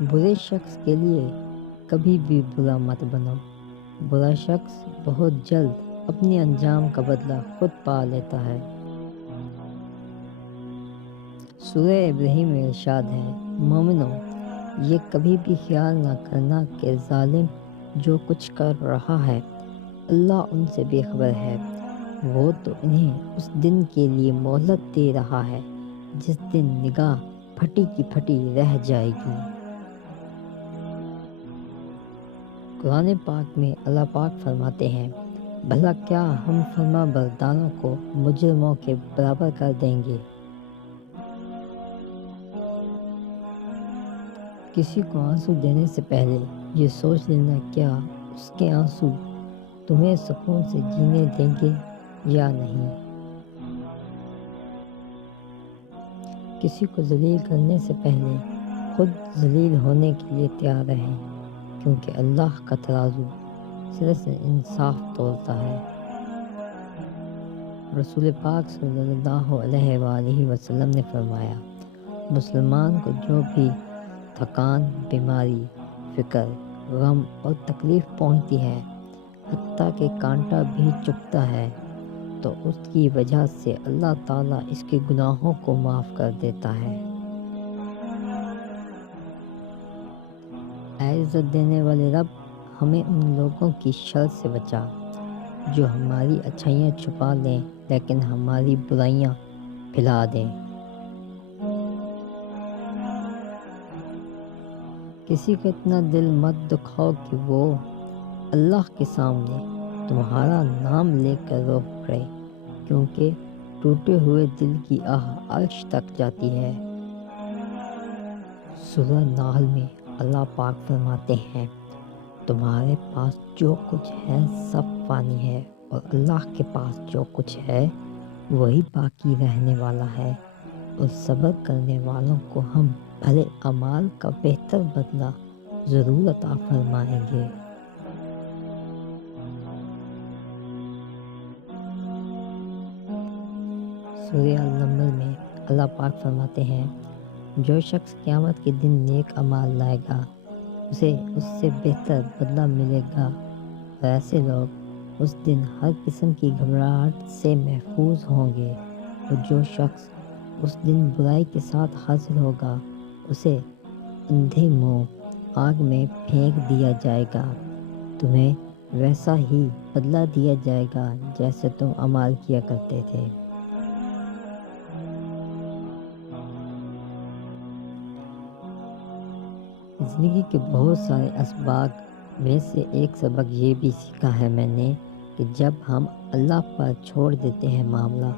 برے شخص کے لیے کبھی بھی برا مت بنو۔ برا شخص بہت جلد اپنے انجام کا بدلہ خود پا لیتا ہے۔ سورہ ابراہیم میں ارشاد ہے، مومنو، یہ کبھی بھی خیال نہ کرنا کہ ظالم جو کچھ کر رہا ہے اللہ ان سے بے خبر ہے۔ وہ تو انہیں اس دن کے لیے مہلت دے رہا ہے جس دن نگاہ پھٹی کی پھٹی رہ جائے گی۔ قرآن پاک میں اللہ پاک فرماتے ہیں، بھلا کیا ہم فرما برداروں کو مجرموں کے برابر کر دیں گے؟ کسی کو آنسو دینے سے پہلے یہ سوچ لینا کیا اس کے آنسو تمہیں سکون سے جینے دیں گے یا نہیں۔ کسی کو ذلیل کرنے سے پہلے خود ذلیل ہونے کے لیے تیار رہیں، کیونکہ اللہ کا ترازو صرف انصاف تولتا ہے۔ رسول پاک صلی اللہ علیہ وآلہ وسلم نے فرمایا، مسلمان کو جو بھی تھکان، بیماری، فکر، غم اور تکلیف پہنچتی ہے، حتیٰ کہ کانٹا بھی چبھتا ہے، تو اس کی وجہ سے اللہ تعالیٰ اس کے گناہوں کو معاف کر دیتا ہے۔ اے عزت دینے والے رب، ہمیں ان لوگوں کی شر سے بچا جو ہماری اچھائیاں چھپا لیں لیکن ہماری برائیاں پھیلا دیں۔ کسی کا اتنا دل مت دکھاؤ کہ وہ اللہ کے سامنے تمہارا نام لے کر رو پڑے، کیونکہ ٹوٹے ہوئے دل کی آہ عرش تک جاتی ہے۔ سورہ نحل میں اللہ پاک فرماتے ہیں، تمہارے پاس جو کچھ ہے سب فانی ہے، اور اللہ کے پاس جو کچھ ہے وہی باقی رہنے والا ہے، اور صبر کرنے والوں کو ہم بھلے اعمال کا بہتر بدلہ ضرور عطا فرمائیں گے۔ سورہ النمل میں اللہ پاک فرماتے ہیں، جو شخص قیامت کے دن نیک اعمال لائے گا اسے اس سے بہتر بدلہ ملے گا، اور ایسے لوگ اس دن ہر قسم کی گھبراہٹ سے محفوظ ہوں گے۔ اور جو شخص اس دن برائی کے ساتھ حاضر ہوگا اسے اندھے منہ آگ میں پھینک دیا جائے گا، تمہیں ویسا ہی بدلہ دیا جائے گا جیسے تم اعمال کیا کرتے تھے۔ زندگی کے بہت سارے اسباق میں سے ایک سبق یہ بھی سیکھا ہے میں نے کہ جب ہم اللہ پر چھوڑ دیتے ہیں معاملہ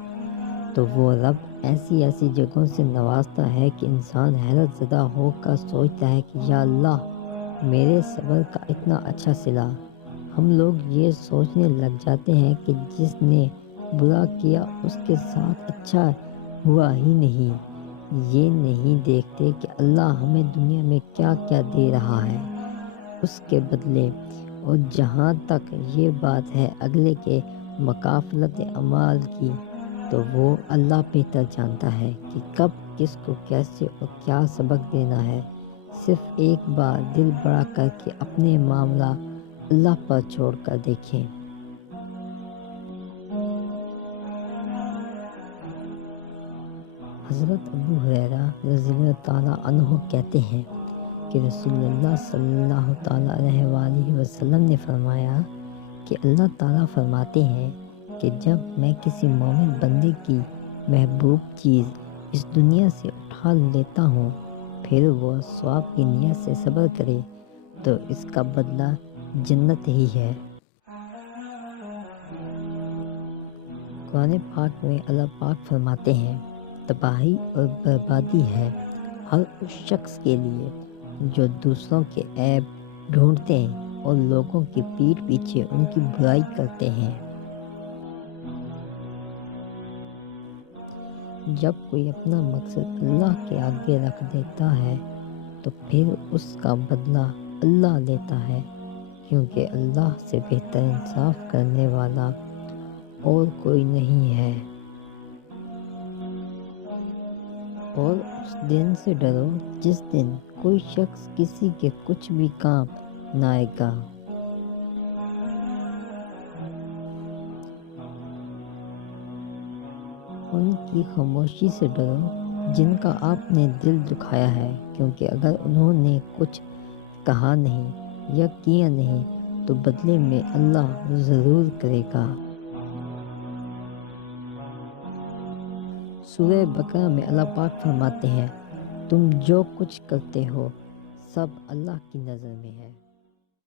تو وہ رب ایسی ایسی جگہوں سے نوازتا ہے کہ انسان حیرت زدہ ہو کر سوچتا ہے کہ یا اللہ، میرے صبر کا اتنا اچھا صلہ۔ ہم لوگ یہ سوچنے لگ جاتے ہیں کہ جس نے برا کیا اس کے ساتھ اچھا ہوا ہی نہیں۔ یہ نہیں دیکھتے کہ اللہ ہمیں دنیا میں کیا کیا دے رہا ہے اس کے بدلے۔ اور جہاں تک یہ بات ہے اگلے کے مکافلت اعمال کی، تو وہ اللہ بہتر جانتا ہے کہ کب کس کو کیسے اور کیا سبق دینا ہے۔ صرف ایک بار دل بڑا کر کے اپنے معاملہ اللہ پر چھوڑ کر دیکھیں۔ حضرت ابو ہریرہ رضی اللہ تعالیٰ عنہ کہتے ہیں کہ رسول اللہ صلی اللہ تعالیٰ علیہ وآلہ وسلم نے فرمایا کہ اللہ تعالیٰ فرماتے ہیں کہ جب میں کسی مومن بندے کی محبوب چیز اس دنیا سے اٹھا لیتا ہوں پھر وہ ثواب کی نیت سے صبر کرے تو اس کا بدلہ جنت ہی ہے۔ قرآن پاک میں اللہ پاک فرماتے ہیں، تباہی اور بربادی ہے ہر اس شخص کے لیے جو دوسروں کے عیب ڈھونڈتے ہیں اور لوگوں کی پیٹھ پیچھے ان کی برائی کرتے ہیں۔ جب کوئی اپنا مقصد اللہ کے آگے رکھ دیتا ہے تو پھر اس کا بدلہ اللہ لیتا ہے، کیونکہ اللہ سے بہتر انصاف کرنے والا اور کوئی نہیں ہے۔ اور اس دن سے ڈرو جس دن کوئی شخص کسی کے کچھ بھی کام نہ آئے گا۔ ان کی خاموشی سے ڈرو جن کا آپ نے دل دکھایا ہے، کیونکہ اگر انہوں نے کچھ کہا نہیں یا کیا نہیں تو بدلے میں اللہ ضرور کرے گا۔ سورہ بقرہ میں اللہ پاک فرماتے ہیں، تم جو کچھ کرتے ہو سب اللہ کی نظر میں ہے۔